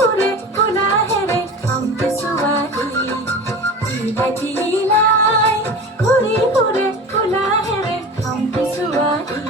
ঘুরে কোলা হেরে আমকে সুয়াহি ইলাই ঘুরি ঘুরে কোলা হেরে আমকে সুয়াহি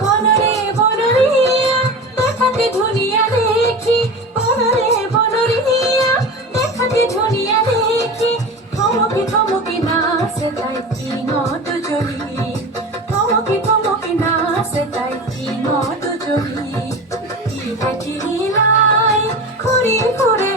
বনরে বনরিয়া দেখাতে ধুনিয়া দেখি বনরে বনরিয়া দেখাতে ধুনিয়া দেখি থমকি থমকি নাচে তাই কি নদ জলি থমকি থমকি নাচে তাই কি নদ জলি ইলাই ঘুরি ঘুরে